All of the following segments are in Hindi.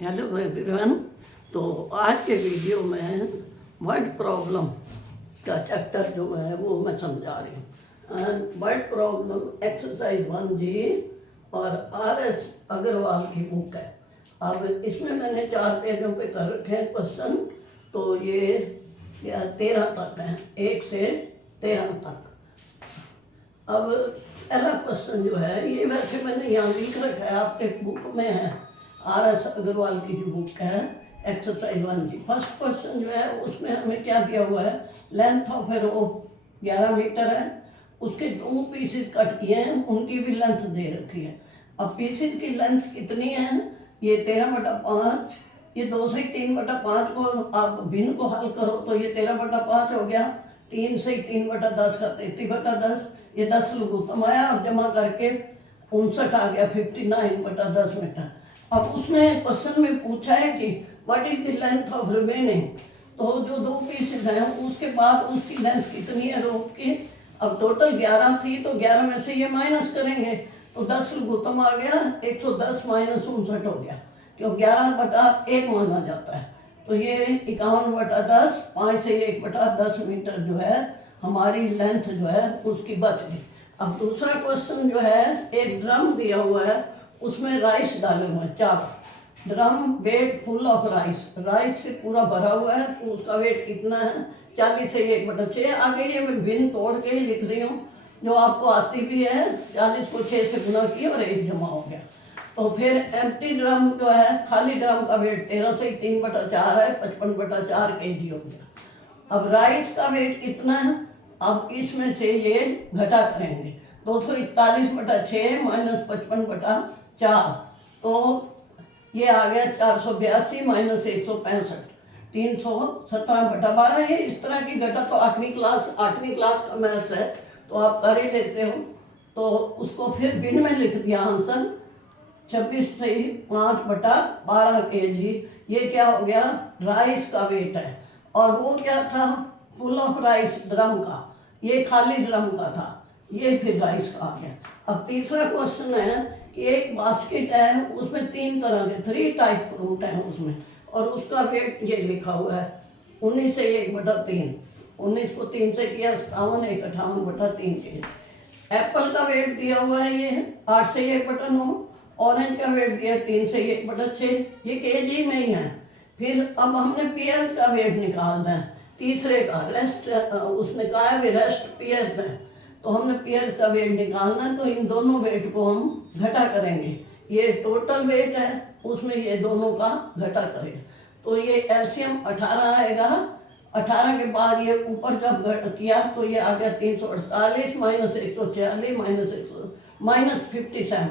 Hello everyone. तो आज के वीडियो में वर्ड प्रॉब्लम का चैप्टर जो है वो मैं समझा रही हूँ। वर्ड प्रॉब्लम एक्सरसाइज 1G और RS अग्रवाल की बुक है। अब इसमें मैंने 4 पेजों पे कर रखे हैं क्वेश्चन। तो ये 13 तक हैं, 1 से 13 तक। अब पहला क्वेश्चन जो है ये वैसे मैंने यहाँ लिख रखा है, आपके बुक में है, RS अग्रवाल की जो बुक है एक्सरसाइज 1G। फर्स्ट क्वेश्चन जो है उसमें हमें क्या दिया हुआ है, length of a rope 11 metre है, उसके 2 पीसेस कट किए हैं, उनकी भी लेंथ दे रखी है। अब पीसेस की लेंथ कितनी है, ये 13/5, ये 2 से 3/5 को आप भिन्न को हल करो तो ये 13/5 हो गया। 3 से 3/10 का 33/10, ये 10 लघुत्तम आया और जमा करके 59 आ गया, 59/10 मीटर। अब उसमें क्वेश्चन में पूछा है कि what is the length of remaining, तो जो 2 पीसेस हैं उसके बाद उसकी लेंथ कितनी है रोप की। अब टोटल 11 थी तो 11 में से ये माइनस करेंगे तो 10 लघुत्तम आ गया, 110 माइनस 59 हो गया, क्यों 11/1 माना जाता है। तो ये 51/10, 5 से 1/10 मीटर जो है हमारी लेंथ जो है उसकी बच गई। अब दूसरा क्वेश्चन जो है, एक ड्रम दिया हुआ है, उसमें राइस डाले हुए हैं, चावल। Drum wet full of rice, rice से पूरा भरा हुआ है, तो उसका वेट कितना है, 40 से 1/6। आगे ये मैं भिन्न तोड़ के ही लिख रही हूँ, जो आपको आती भी है। 40 को 6 से गुना किया और 1 जमा हो गया। तो फिर एम्प्टी ड्रम जो है, खाली ड्रम का वेट 13 से 3/4 है, 55/4 kg हो गया। अब राइस का वेट कितना है, अब इसमें से ये घटा करेंगे, 241/6 माइनस 55/4, तो ये आ गया 482 माइनस 165, 317/12। ये इस तरह की घटा तो 8वीं क्लास का मैथ्स है, तो आप कर ही लेते हो। तो उसको फिर भिन्न में लिख दिया आंसर, 26 से 5/12 kg। ये क्या हो गया, राइस का वेट है। और वो क्या था, फुल ऑफ राइस ड्रम का, ये खाली ड्रम का था, ये फिर राइस का आ गया। अब तीसरा क्वेश्चन है कि एक बास्केट है, उसमें 3 तरह के 3 टाइप फ्रूट हैं उसमें, और उसका वेट ये लिखा हुआ है 19 से 1/3। 19 को 3 से किया 57, 1 58/3 kg। एप्पल का वेट दिया हुआ है ये 8 से 1/9। ऑरेंज का वेट दिया 3 से 1/6, ये kg में ही है। फिर अब हमने पीएच का वेट निकालना है, तीसरे का रेस्ट, उसने कहा है भी रेस्ट पीएच है, तो हमने पीएच का वेट निकालना है। तो इन दोनों वेट को हम घटा करेंगे, ये टोटल वेट है, उसमें ये दोनों का घटा करेंगे, तो ये एलसीएम 18 आएगा। 18 के बाद ये ऊपर जब किया तो ये आ गया 348 माइनस 146 माइनस 57।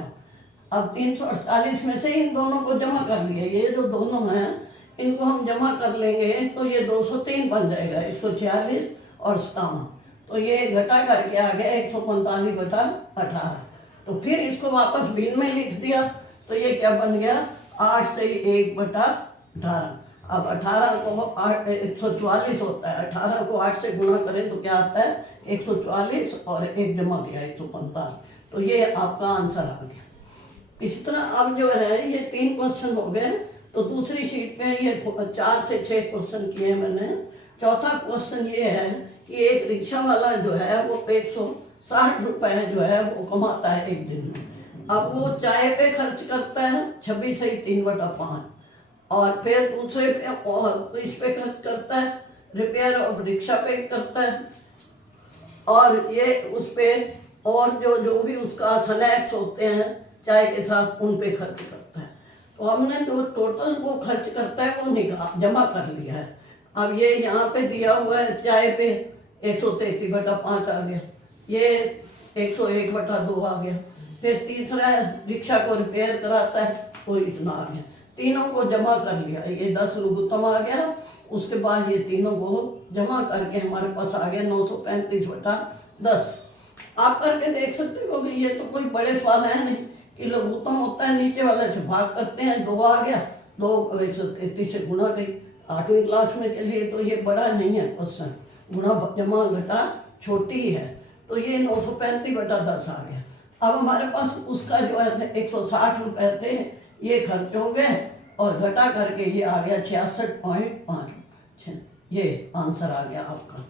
अब 348 में से इन दोनों को जमा कर लिया, ये जो दोनों हैं इनको हम जमा कर लेंगे तो ये 203 बन जाएगा, 146 और 57। तो ये घटा करके आ गया 145/18। तो फिर इसको वापस भिन्न में लिख दिया, तो ये क्या बन गया, 8 से 1/18। अब 18 को 144 होता है, 18 को 8 से गुणा करें तो क्या आता है, 144 और 1 जमा किया 145। तो ये आपका आंसर आ गया। इस तरह अब जो है ये 3 क्वेश्चन हो गए। तो दूसरी शीट पे ये 4 से 6 क्वेश्चन किए मैंने। चौथा क्वेश्चन ये है कि एक रिक्शा वाला जो है वो 160 रुपये जो है वो कमाता है एक दिन में। अब वो चाय पे खर्च करता है 26 से 3/5, और फिर दूसरे पे और इस पे खर्च करता है, रिपेयर ऑफ रिक्शा पे करता है, और ये उस पे और जो भी उसका स्नैक्स होते हैं चाय के साथ उन पे खर्च करता है। तो हमने जो टोटल वो खर्च करता है वो जमा कर लिया है। अब ये यहाँ पे दिया हुआ है, चाय पे 133/5 आ गया, ये 101/2 आ गया। फिर तीसरा रिक्शा को रिपेयर कराता है, वो इतना आ गया। तीनों को जमा कर लिया, ये 10 लघुत्तम आ गया। उसके बाद ये तीनों को जमा करके हमारे पास आ गया 935/10। आप करके देख सकते हो कि ये तो कोई बड़े सवाल है नहीं कि लघुत्तम होता है, नीचे वाले से भाग करते हैं, 2 आ गया, 2 133 से गुणा गई। 8वीं क्लास में के लिए तो ये बड़ा नहीं है क्वेश्चन, गुणा जमा घटा छोटी है। तो ये 935/10 आ गया। अब हमारे पास उसका जो है 160 रुपये थे, ये खर्च हो गए, और घटा करके ये आ गया 66.5। ये आंसर आ गया आपका,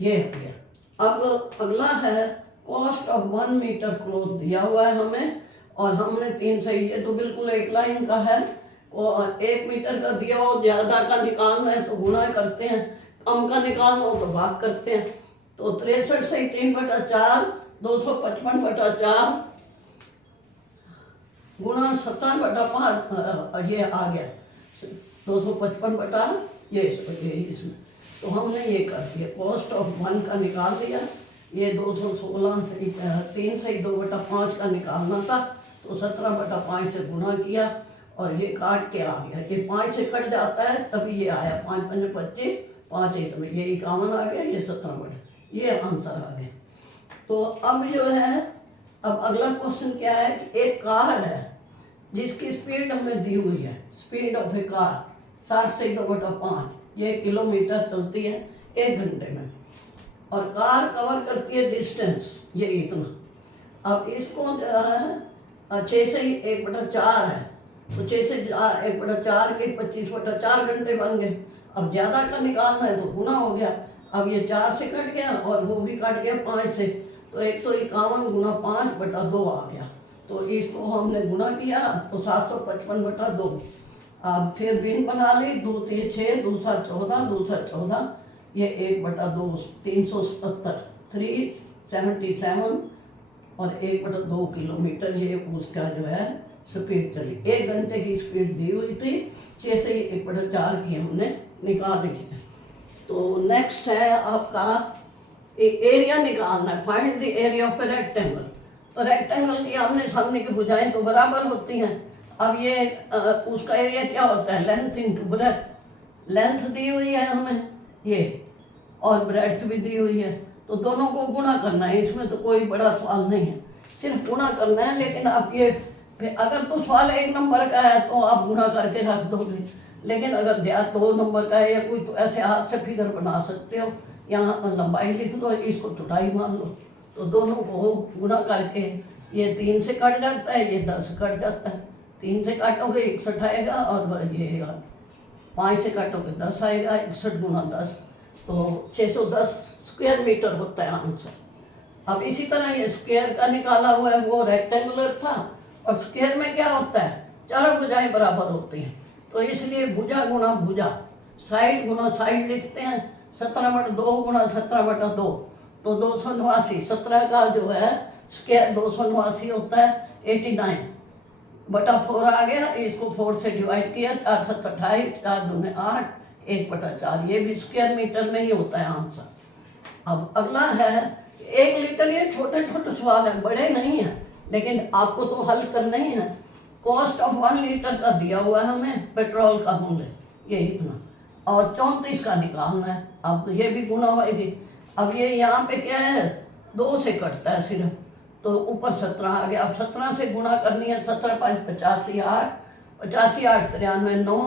ये हो गया। अब अगला है कॉस्ट ऑफ 1 मीटर क्लॉथ दिया हुआ है हमें, और हमने 3 से, ये तो बिल्कुल एक लाइन का है, और 1 मीटर का दिया हो, ज़्यादा का निकालना है तो गुणा करते हैं, कम का निकालना हो तो भाग करते हैं। तो 63 से 3/4 255/4 गुणा 17/5 ये आ गया 255 बटा ये इसमें। तो हमने ये कर दिया, कॉस्ट ऑफ 1 का निकाल दिया, ये 216 से 3 से 2/5 का निकालना था, तो 17/5 से गुणा किया और ये काट के आ गया। ये 5 से कट जाता है तभी ये आया, 5 5 25, 5 1 में ये 51 आ गया, ये 17 ये आंसर आ गया। तो अब जो है, अब अगला क्वेश्चन क्या है कि एक कार है जिसकी स्पीड हमें दी हुई है, स्पीड ऑफ ए कार 60 से 2/5, ये किलोमीटर चलती है 1 घंटे में, और कार कवर करती है डिस्टेंस ये इतना। अब इसको जो है 6 से 1/4 है, तो 6 से 1/4 के 25/4 घंटे बन गए। अब ज़्यादा का निकालना है तो गुना हो गया, अब ये 4 से कट गया और वो भी कट गया 5 से, तो 151 गुना 5/2 आ गया। तो इसको हमने गुना किया तो 755/2। अब फिर बिन बना ली, 2 3 6, दूसरा 14, दूसरा 14, ये 1/2 377 377 और 1/2 किलोमीटर ये उसका जो है स्पीड चली। 1 घंटे की स्पीड दी हुई थी, 6 से 1/4 की हमने निकाल दी है। तो नेक्स्ट है आपका एरिया निकालना है, find the area of a rectangle. तो रेक्टेंगल की हमने सामने की भुजाएं तो बराबर होती हैं। अब ये उसका एरिया क्या होता है, लेंथ इंटू ब्रेड्थ। लेंथ दी हुई है हमें ये, और ब्रेड्थ भी दी हुई है, तो दोनों को गुणा करना है। इसमें तो कोई बड़ा सवाल नहीं है, सिर्फ गुणा करना है। लेकिन आप ये अगर तो सवाल 1 नंबर का है तो आप गुणा करके रख दोगे, लेकिन अगर 2 नंबर का है या कोई, तो ऐसे हाथ से फिगर बना सकते हो। यहाँ लंबाई लिख दो, इसको चौड़ाई मान लो, तो दोनों को गुणा करके ये 3 से कट जाता है, ये 10 से कट जाता है। 3 से काटोगे 61 आएगा, और ये 5 से काटोगे 10 आएगा, 61 गुना 10 तो 610 स्क्वायर मीटर होता है आंसर। अब इसी तरह ये स्क्वायर का निकाला हुआ है, वो रेक्टेंगुलर था, और स्क्वायर में क्या होता है, चारों भुजाएं बराबर होती हैं, तो इसलिए भुजा गुना भुजा, साइड गुना साइड लिखते हैं। 17/2 गुना 17/2 तो 289, 17 का जो है स्क्वायर 289 होता है, 89/4 आ गया। इसको 4 से डिवाइड किया, 4 7 28, 4 दूने 8, 1/4, ये भी स्क्वायर मीटर में ही होता है आंसर। अब अगला है 1 लीटर, ये छोटे छोटे सवाल हैं, बड़े नहीं हैं, लेकिन आपको तो हल करना ही है। कॉस्ट ऑफ 1 लीटर का दिया हुआ है हमें, पेट्रोल का मूल्य ये इतना, और 34 का निकालना है। अब ये भी गुना होगी। अब ये यहाँ पे क्या है, 2 से कटता है सिर्फ, तो ऊपर 17 आ गया। अब 17 से गुणा करनी है, 17 5 85 8, 85 8 93 9,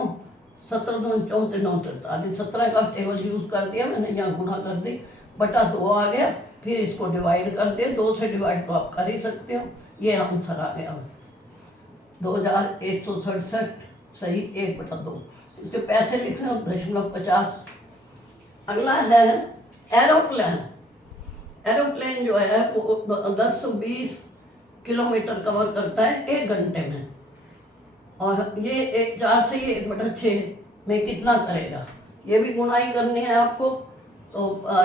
17 2 34 9 43, 17 का टेबल यूज़ कर दिया मैंने, यहाँ गुना कर दी, बटा 2 आ गया। फिर इसको डिवाइड कर दे, 2 से डिवाइड तो आप कर ही सकते हो, ये आंसर आ गया 2167 सही 1/2। इसके पैसे लिख रहे हो 0.50। अगला है एरोप्लेन। एरोप्लेन जो है वो 10 से 20 किलोमीटर कवर करता है 1 घंटे में, और ये 4 से 1/6 में कितना करेगा, ये भी गुनाई करनी है आपको। तो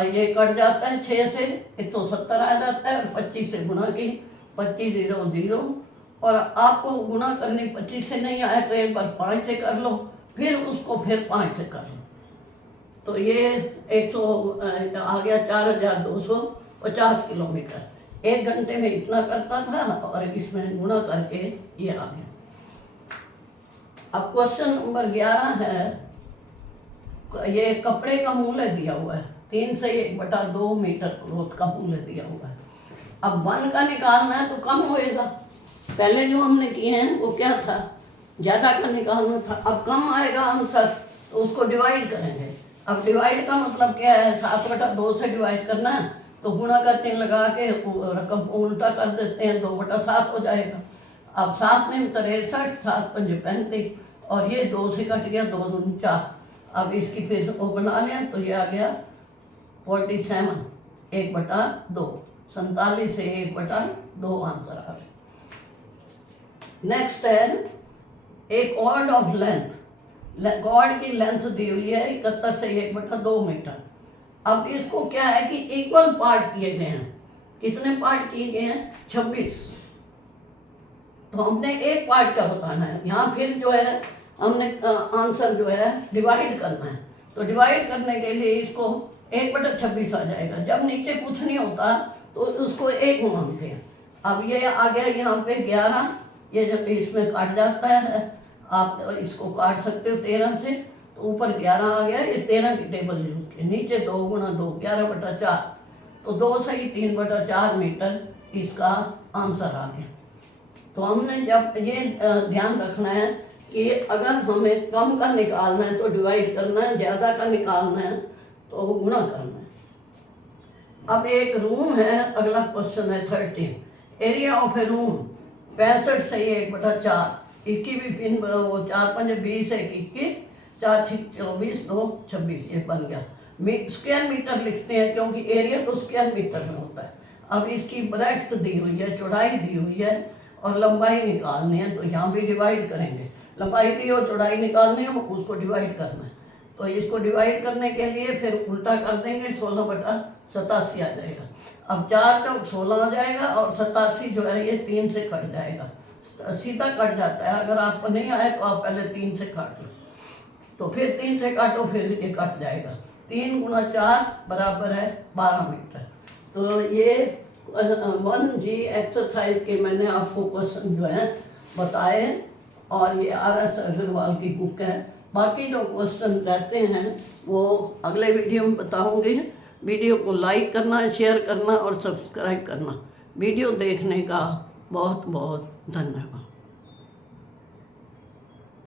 ये कट जाता है, 6 से 170 आ जाता है, और 25 से गुना की 25 0 0, और आपको गुणा करनी 25 से नहीं आए तो एक बार 5 से कर लो, फिर उसको फिर 5 से कर लो, तो ये 100 आ गया 4250 किलोमीटर। 1 घंटे में इतना करता था, और इसमें गुणा करके ये आ गया। अब क्वेश्चन नंबर 11 है, ये कपड़े का मूल्य दिया हुआ है, 3 से 1/2 मीटर क्लॉथ का मूल्य दिया हुआ है। अब 1 का निकालना है तो कम होएगा, पहले जो हमने किए हैं वो क्या था, ज़्यादा का निकालना था। अब कम आएगा आंसर, तो उसको डिवाइड करेंगे। अब डिवाइड का मतलब क्या है, 7/2 से डिवाइड करना है, तो गुणा का चिन्ह लगा के रकम को उल्टा कर देते हैं, 2/7 हो जाएगा। अब 7 में 63, 7 पंजे 35, और ये 2 से कट गया, 2 दूनी 4। अब इसकी फिर वो बना लें तो ये आ गया 47, 1/2, 47 से 1/2 आंसर आ गया। नेक्स्ट है एक कॉर्ड ऑफ लेंथ। कॉर्ड की लेंथ दी हुई है 71 से 1/2 मीटर। अब इसको क्या है कि इक्वल पार्ट किए गए हैं। कितने पार्ट किए गए हैं? 26। तो हमने एक पार्ट का बताना है। यहाँ फिर जो है हमने आंसर जो है डिवाइड करना है। तो डिवाइड करने के लिए इसको 1/26 आ जाएगा। जब नीचे कुछ नहीं होता तो उसको 1 मानते हैं। अब ये आ गया यहाँ पे 11, ये जब इसमें काट जाता है, आप इसको काट सकते हो 13 से, तो ऊपर 11 आ गया, ये 13 की टेबल यूज की, नीचे 2 × 2 11/4, तो 2 सही 3/4 मीटर इसका आंसर आ गया। तो हमने जब ये ध्यान रखना है कि अगर हमें कम का निकालना है तो डिवाइड करना है, ज़्यादा का निकालना है तो गुणा करना है। अब एक रूम है, अगला क्वेश्चन है 13। एरिया ऑफ ए रूम 65 से 1/4, इसकी भी पिन वो 4 5 20 है, 21 4 6 24 2 26, ये बन गया। स्क्वायर मीटर लिखते हैं क्योंकि एरिया तो स्क्वायर मीटर में होता है। अब इसकी ब्रेड्थ दी हुई है, चौड़ाई दी हुई है और लंबाई निकालनी है, तो यहाँ भी डिवाइड करेंगे। लंबाई दी हो, चौड़ाई निकालनी हो, उसको डिवाइड करना है। तो इसको डिवाइड करने के लिए फिर उल्टा कर देंगे, 16/87 आ जाएगा। अब 4 चौक 16 आ जाएगा और 87 जो है ये 3 से कट जाएगा, सीधा कट जाता है। अगर आपको नहीं आए तो आप पहले 3 से काट लो, तो फिर 3 से काटो, फिर ये कट जाएगा। 3 × 4 बराबर है 12 मीटर। तो ये 1G एक्सरसाइज के मैंने आपको क्वेश्चन जो है बताए, और ये RS अग्रवाल की बुक है। बाकी जो क्वेश्चन रहते हैं वो अगले वीडियो में बताऊंगी। वीडियो को लाइक करना, शेयर करना और सब्सक्राइब करना। वीडियो देखने का बहुत बहुत धन्यवाद।